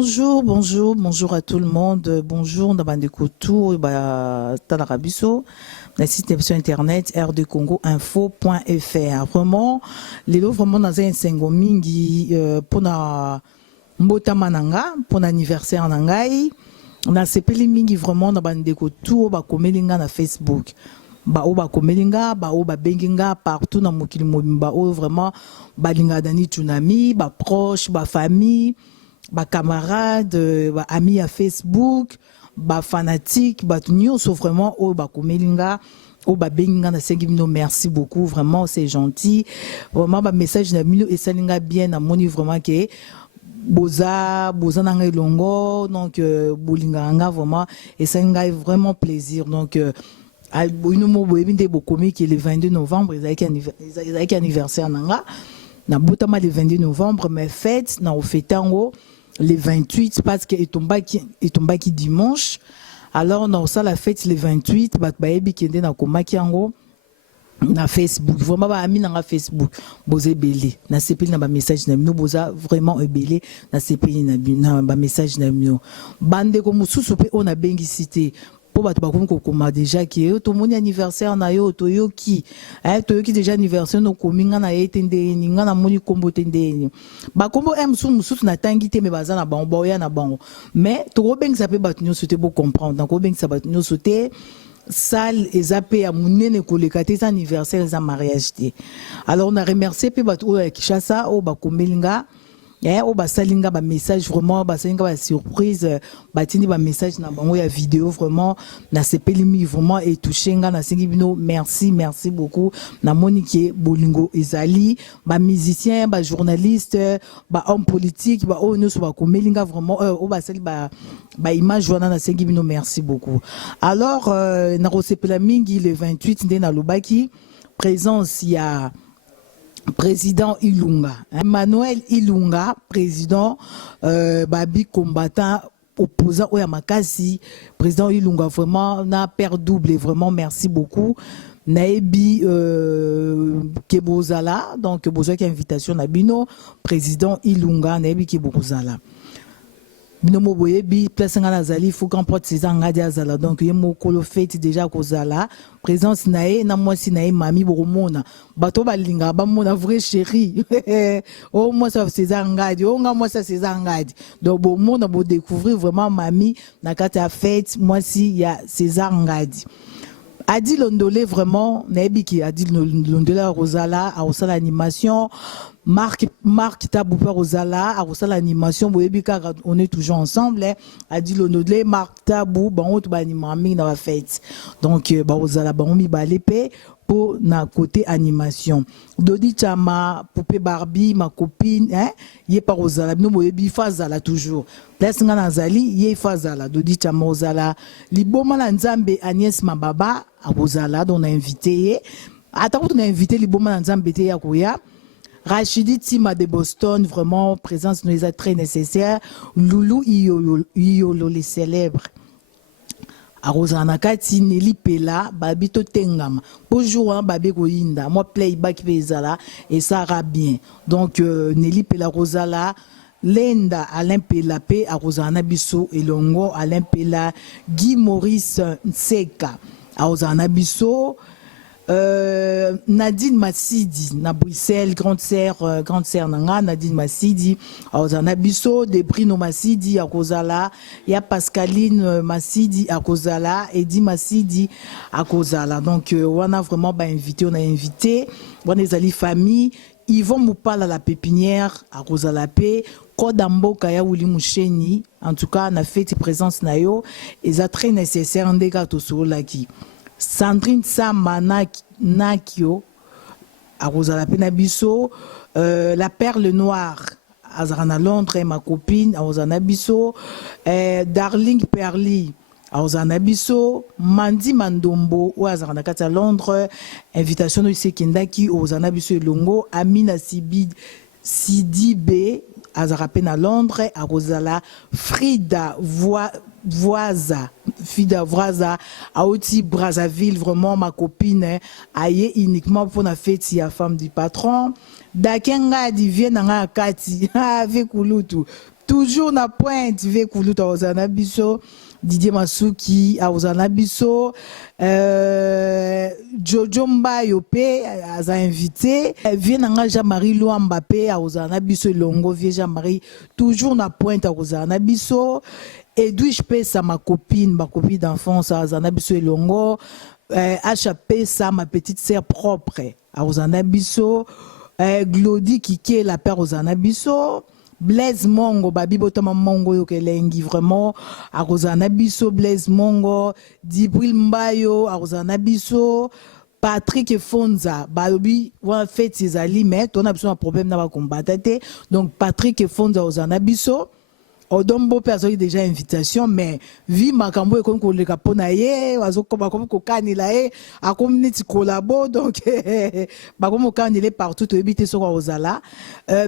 Bonjour, bonjour, bonjour à tout le monde. Bonjour, Nabande Koutou, Tanarabiso, la site internet rdcongoinfo.fr. Vraiment, les lots vraiment dans un sengomingi pour na mbota mananga, pour l'anniversaire nangai. Na sepeli mingi vraiment Nabande Koutou, ba komelinga na Facebook. Ba o ba komelinga, ba o ba benginga partout na mokili mobimba o vraiment ba linga dani tsunami, ba proche, ba famille. Ba camarades, ba amis à Facebook, ba fanatiques, ba tout nyonso vraiment au ba komelinga, au ba benga na sengimino, merci beaucoup, vraiment c'est gentil. Vraiment ba message na mino et salinga bien na moni vraiment que boza nanga longo donc bolinga nga vraiment et salinga vraiment plaisir donc une mo boebinde bokomi qui est le 22 novembre ils avaient anniversaire nanga na botama le 22 novembre mais fête na ofetango le 28 parce que est tombé qui dimanche alors on a ça la fête le 28 bat baebi kende na komaki yango na Facebook vraiment ba ami na Facebook boze belé na sepeli na ba message na mino boza vraiment ebelé na sepeli na ba message na mino bande ko mususu pe on a bengi cité pour bato bakomi kokoma déjà ki to moni anniversaire na yo to yo ki déjà anniversaire no kominga na yetende ni nga na moni kombo tende ba kombo mususu na tangi te me baza na bango boya na bango mais to ko bengisa pe bato nyo sote bo comprendre donc ko bengisa bato nyo sote salle ezapé à munene koleka te anniversaire za mariage te alors on a remercié pe bato o Kishasa o ba komelinga o basalinga ba message vraiment basalinga ba surprise batini ba message na bango ya vidéo vraiment na sepeli mi vraiment et touché nga na sengi bino merci beaucoup na monique bolingo ezali ba musicien ba journaliste ba homme politique ba o nyonso ba komelinga vraiment o basali ba image wana na sengi bino merci beaucoup alors na rosepela mingi le 28 nde na lobaki présence ya président Ilunga, Emmanuel Ilunga, président Babi combattant opposant Oya Makasi, président Ilunga vraiment na père double vraiment merci beaucoup. Naebi Kebozala donc besoin d'invitation na bino président Ilunga Naebi Kebozala. Binomo boyebi place ngana zali faut qu'on porte ses engadi azala donc yemo kolo fête déjà kozala présence nae na moi si nae mami boromona bato balinga ba mona vrai chéri oh moi ça ses engadi oh nga moi ça ses engadi donc bon monde bo découvrir vraiment mami na kata fête moi si il y a ses engadi Adi Londolé vraiment naebi ki Adi Londolé Rosala a osala animation Marc Taboupa Rosala a osala animation boyebi ka on est toujours ensemble Adi Londolé Marc Tabou bon autre animami na fête donc ba Rosala ba mi balepe pour na côté animation Dodi Chama poupée Barbie ma copine yé par Rosala no boyebi fazala toujours place nga nazali yé fazala Dodi Chama Rosala liboma na Nzambe Agnès Mababa a Rosala on a invité attends on a invité liboma na Nzambe te ya koya Rachidi Tima de Boston, vraiment, présence nous est très nécessaire. Loulou Iolo, les célèbres. Arosana Kati, Nelly Pela, Babito Tengama. Bonjour, hein, Babé Goyinda. Moi, playback Bezala, et ça ira bien. Donc, Nelly Pela Rosala, Lenda Alain Pela P, Arosana Bisso, Elongo, Alain Pela, Guy Maurice Nseka, Arosana Bisso, Nadine Massidi na Bruxelles grande sœur nanga Nadine Massidi aozana biso Debrino Massidi à Kozala ya Pascaline Massidi à Kozala Edi Massidi à Kozala donc on a vraiment on a invité on les ali famille Yvon Moupala la pépinière à Kozala P Kodambo Kaya Wuli Moucheni en tout cas on a fait présence na yo et ça très nécessaire en dégâts to sur la qui Sandrine Sama Nakio, à Rosala Penabiso, la perle noire, à Zarana Londres, ma copine, à Rosana Bisso, Darling Perli, à Rosana Bisso, Mandi Mandombo, ou à Zarana Kata Londres, invitation de Sekindaki, au Zanabiso et Longo, Amina Sidi B, à Zarapena Londres, à Rosala, Frida Voisa, à Oti Brazzaville, vraiment ma copine, aïe uniquement pour la fête, la femme du patron. Dakenga di vient dans Kati, avec Kulutu. toujours na pointe ve kuluta ozana biso Didier Masuki ozana biso Jojo Mbayo pe aza invité vie nanga Jean-Marie Luamba pe ozana biso longo vie Jean-Marie toujours na pointe ozana biso Edwige Pesa ma copine d'enfance ozana biso longo HP ça ma petite sœur propre ozana biso Glody Kike la père ozana biso Blaise Mongo, Babi Botama Mongo Yokelengi, vraiment, à Rosana Bisso, Blaise Mongo, Dibril Mbayo, à Rosana Bisso, Patrick Fonza, Balobi, en fait, c'est à limite, on a besoin d'un problème dans la combattre. Donc, Patrick Fonza, Rosana Bisso, Odombo personne déjà invitation mais vi makambo e konko le kapona ye wazo ko bakomo ko kanila e a community collabo donc bakomo kanile partout to ebité so ko ozala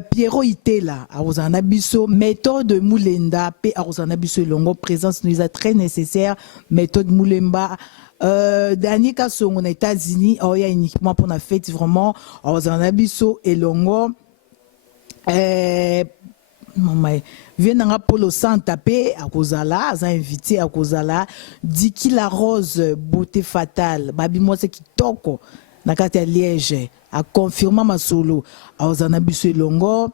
Pierrot Itela a ozana biso méthode Moulenda pe a ozana biso longo présence nous est très nécessaire méthode Moulemba Danika Songo aux États-Unis oh ya uniquement pour la fête vraiment a ozana biso elongo Maman, vient dans Polo Santa Pe à Kozala, a invité à Kozala, Diki la Rose, beauté fatale, Babi moi c'est qui toko, Nakata Liège, a confirmé ma solo, à Ozana Bissou Longo,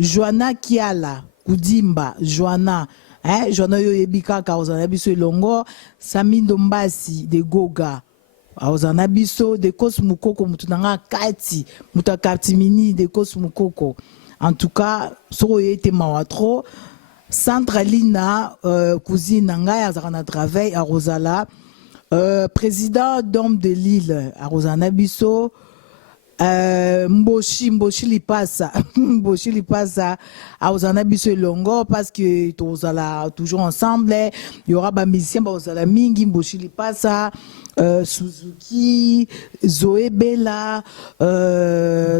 Joanna Kiala, Kudimba, Joanna, Joanna Yoyebika, à Ozana Bissou Longo, Sami Dombasi, de Goga, à Ozana Bissou, de Kosmukoko, Mutunanga Kati, Mutakati Mini, de Kosmukoko. En tout cas, so était mawatro. Centralina, cousine Nanga, Azarana travail à Rosala. Président d'homme de Lille à Rosana Bisso. Mboshi Lipasa. Mboshi Lipasa à Rosana Bisso Longo parce que tous toujours ensemble. Il y aura des musiciens à Rosala Mingi, Mboshi Lipasa. Suzuki, Zoé Bella,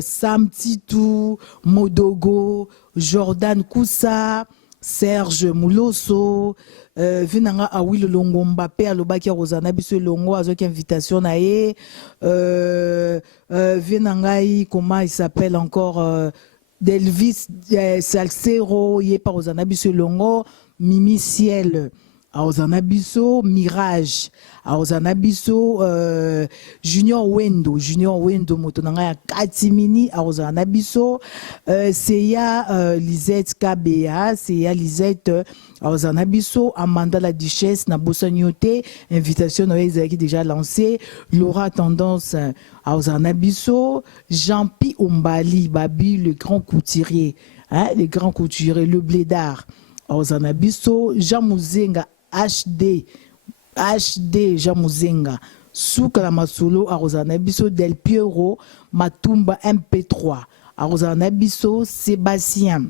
Sam Titou, Modogo, Jordan Koussa, Serge Mouloso, Venanga Awil Longo Mbappé, Alobaki Rosana Biso Longo, avec invitation à Venanga, comment il s'appelle encore, Delvis Salsero, Yé par Rosana Biso Longo, Mimi Ciel. A Ozanabiso, Mirage, a Ozanabiso, Junior Wendo, Motonanga ya Katimini, a Ozanabiso, Seya Lisette KBA, Seya Lisette, a Ozanabiso, Amanda la Duchesse, Nabosagnote, invitation qui déjà lancée, Laura Tendance, a Ozanabiso, Jean-Pi Ombali, Babi, le grand couturier, le grand couturier, le blédard, a Ozanabiso, Jean Mouzenga, HD Jean Mouzenga Souka la Masolo à Rosanabiso Del Piero Matumba MP3 à Rosanabiso Sébastien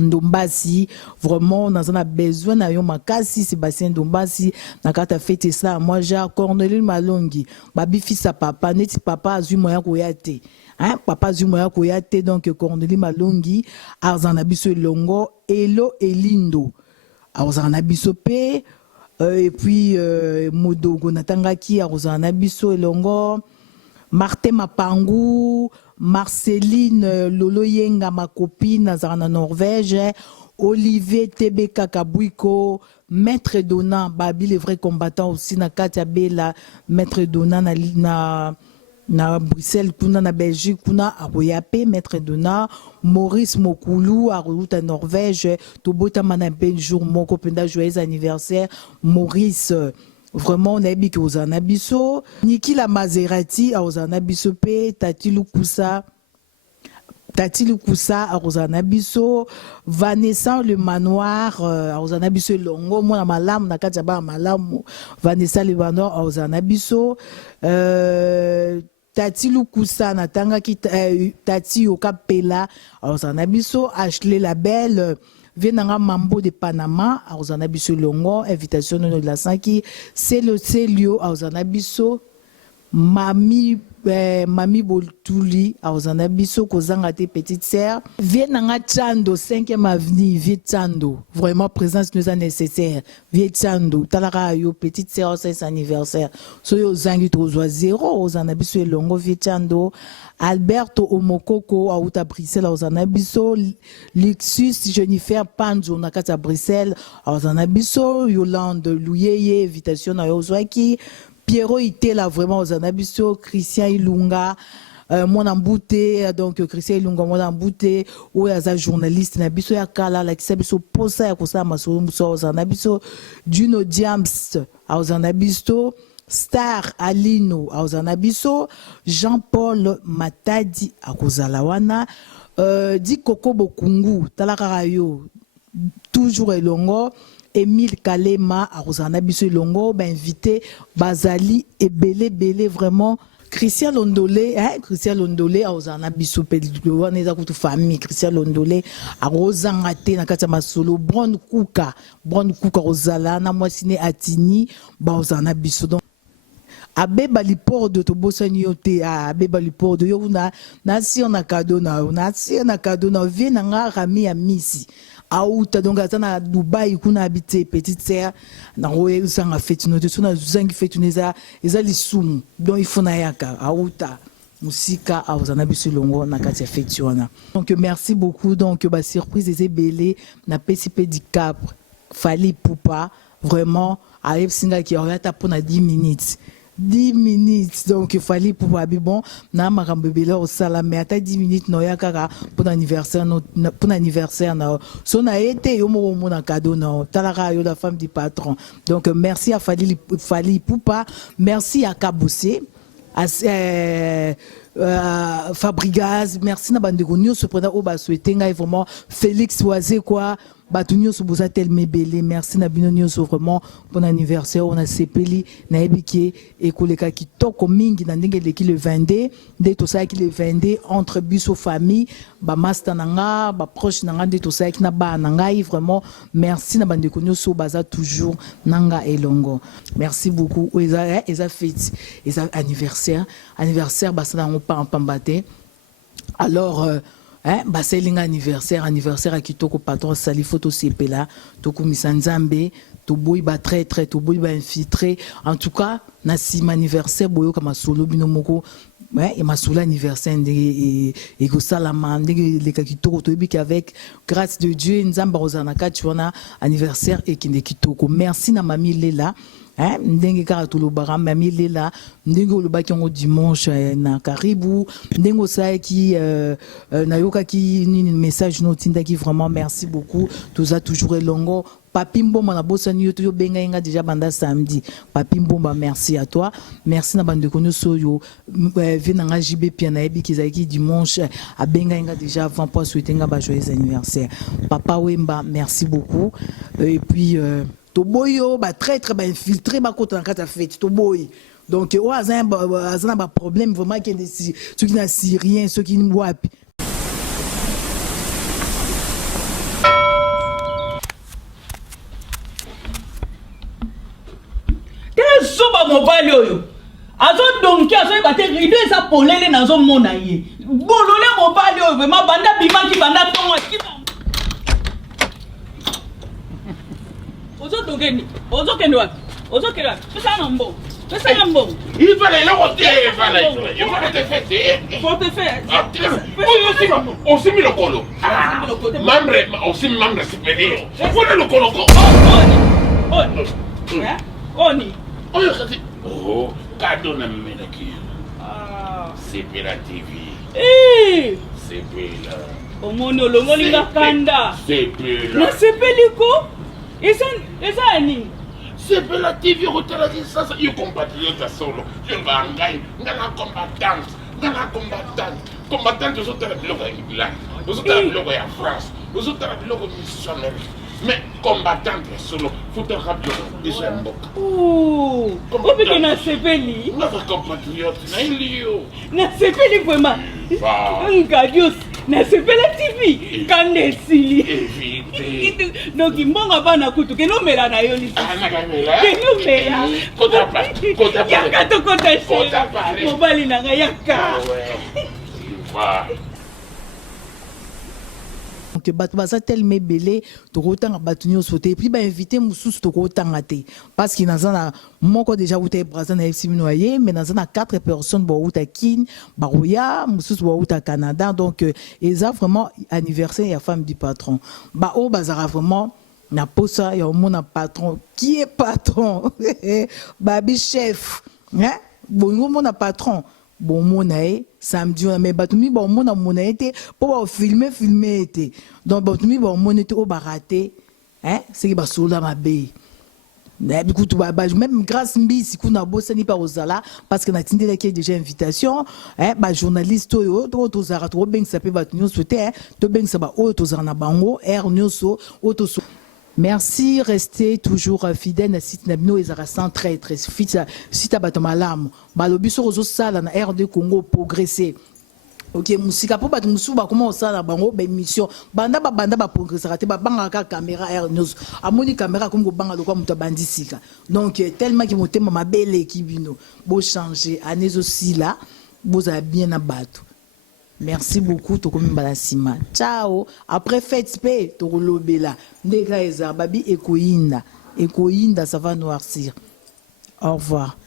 Ndombasi vraiment on a besoin d'ailleurs makasi Sébastien Ndombasi na kata fête ça moi j'ai Corneline Malongi babi fils à papa neti papa azu moya koyate papa azu moya koyate donc Corneline Malongi à Rosanabiso Longo Elo Elindo Arozana Bisope et puis Modogo Natangaki Arozana Biso Elongo Martin Mapangu Marceline Lolo Yenga ma copine Nazarana Norvège Olivier Tebeka Kabouiko Maître Dona Babi les vrais combattants aussi na Katia Bella Maître Dona na Bruxelles kuna na Belgique kuna Aroyape Maître Dona Maurice Mokulu à Norvège Tobota Manabel jour moko penda joyeux anniversaire Maurice vraiment on a dit que Ozana Biso Niki la Maserati à Ozana Biso pe Tati Lukusa à Rosana Biso, Vanessa le manoir à Rosana Biso Longo, moi malam na kataba malam Vanessa le manoir à Rosana Biso, Tati Lukusa na tanga ki Tati Okapela à Rosana Biso, Ashley la belle Venanga Mambo de Panama à Rosana Biso Longo, invitation de la Sanki, c'est le Célio à Rosana Biso. Mami Boltuli, Aozana Biso, Kozanga te petite sœur. Vienanga Chando, 5e avenue, Vieux Chando. Vraiment, présence nous est nécessaire. Vieux Chando, Talara yo, petite sœur, 5 anniversaire. Soyo Zangi Tozoa 0, Ozana Biso et Longo, Vieux Chando. Alberto Omokoko, Aouta Bruxelles, Aozana Biso. Luxus, Jennifer Panzo, Nakata Bruxelles, Aozana Biso. Yolande Louyeye, invitation à Yozwaki. Pierrot était là vraiment aux Anabiso, Christian Ilunga, mon embouté, donc Christian Ilunga, mon embouté, ou un journaliste, Nabiso Yakala, la qui s'abiso posa ya kosa masolo aux Anabiso, Juno Diams, aux Anabiso, Star Alino, aux Anabiso, Jean-Paul Matadi, à Kozalawana, Di Koko Bokungu, Talakarayo, toujours Elongo. Émile Kalema à Rosana Biso Longo, invité Bazali et Belé vraiment. Christian Londolé, Christian Londolé à Rosana Biso Pédouane et Zakutu famille. Christian Londolé à Rosangate Nakatama Solo, Bron Kuka Rosala, Namwasine Atini, Rosana Biso. Abeba liport de Tobosani yote abeba liport de Yona, nasi on a cadeau na vie na rami à Misi. Aouta donc à Dubaï kuna habité petite sœur na roye usanga fête no de na zangi fête neza ezali sumu donc il faut na yaka aouta musika awazana biso longo na kati ya fête wana. Donc merci beaucoup donc ba surprise des belé na PCP du Cap Fally Poupa vraiment à singa qui aurait tapé na 10 minutes. 10 minutes, donc il fallait pouvoir bon, na marambebele au salamé à 10 minutes, no yakara pour l'anniversaire, na son a été au moment na cadeau na talara yo la femme du patron. Donc merci à Fally Poupa, merci à Kaboussé, à Fabrigaz, merci na bande gonio se prendre au bas souhaiter vraiment Félix Oisé quoi. Batunyo so boza tellement belé, merci na binonyo so vraiment bon anniversaire on a sepeli na ebiki et koleka ki toko mingi na ndenge leki le 22 de to sa ki le 22 entre biso famille ba master nanga ba proche nanga de to sa ki na ba nanga vraiment merci na bande konyo so baza toujours nanga elongo merci beaucoup eza fête eza anniversaire basa na on pa pambate alors c'est l'anniversaire à Kitoko patron sali photo sepela toko misanzambe to boy ba très to boy ba infiltré en tout cas na si anniversaire boyo kama solo binomoko et ma solo anniversaire et go salama ndenge le Kitoko to biki avec grâce de Dieu nzamba rozana katuana anniversaire et kinde Kitoko merci na mami Lela ndenge kaka tolobaka mami Lela ndenge olobaki yango dimanche na Karibu ndenge osalaki nayokaki nini message notindaki vraiment merci beaucoup toza toujours elongo Papi Mbomba na bosani yo to benga inga déjà banda samedi Papi Mbomba merci à toi merci na bande kono soyo venanga JB pia na ebi kizaki dimanche a benga inga déjà avant pour souhaiter nga ba joyeux anniversaire Papa Wemba merci beaucoup et puis Toboyo ba très infiltré ba kota na kata fête Toboy donc o azan ba problème vraiment qui est ceux qui n'a syrien ceux qui ne voient soba mobile oyo azo donki azo ebate rido eza polele nazo mona ye bolole mobile oyo vraiment banda bimaki banda tongo kiba ozo dongeni ozo kende wapi pesa na mbongo il fallait le retirer il fallait te fêter faut te faire on s'est mis le colo membre supérieur on le colo oni oh, cadeau na menaki. C'est la TV. C'est là. Au mono lo molinga kanda. C'est là. Na sepeliko. Esa ani. C'est la TV rotala ça yo compatriote solo. Je ngangai, ngana combattant. Combattant aux autres blocs avec Milan. Aux autres blocs à France. Aux autres blocs missionnaires. Mais combattant solo, faut te rappeler déjà un boc. Oh, on peut que na sepeli. Notre compatriote, na ilio. Na sepeli vraiment. Ngadios, na sepele TV kande esili Évitez. donc mbongo bana kutu kenomela na yo lisi Ah, nakamela. kenomela Kota pa. yaka tokota Kota pale. mobali na ngai yaka Ah ouais. Tu vois. donc bato baza tellement ebele tokotanga bato nyonso te epui bainvité mosusu tokotanga te parce que naza na moko déjà uta ebraza na fc bino aye mais naza na 4 personnes bauta kine baroya mosusu bauta Canada donc eza vraiment anniversaire ya femme du patron baoyo bazala vraiment na posa ya omona patron qui est patron babi chef hein bongo mona patron bon mona e samedi mais batumi bon mona mona été pour filmer été donc batumi bon mona été au baraté hein c'est que ba sola ma bé écoute même grâce mbisi kuna bosani par ozala parce que na tindela qui déjà invitation hein ba journaliste oyo to zara to beng ça peut batuni souhaiter hein to beng ça ba o to zara na bango air nyoso auto. Merci, restez toujours fidèles à site Nabino et Zarasan très fidèles site à Batomalam. Balobiso Rozo Sala na RD Congo progresser. Ok, musika po bat musu ba comment ça na bango ba émission banda ba progresser raté ba banga ka caméra air news amoni caméra comme go banga lokwa muta bandisika. Donc tellement qui monte ma belle équipe bino bo changer année aussi là vous avez bien abattu. Merci beaucoup, Tokomi Balasima. Ciao. Après fête paix, Tokolobela. Nega Eza, Babi Ekoinda. Ekoinda, ça va noircir. Au revoir.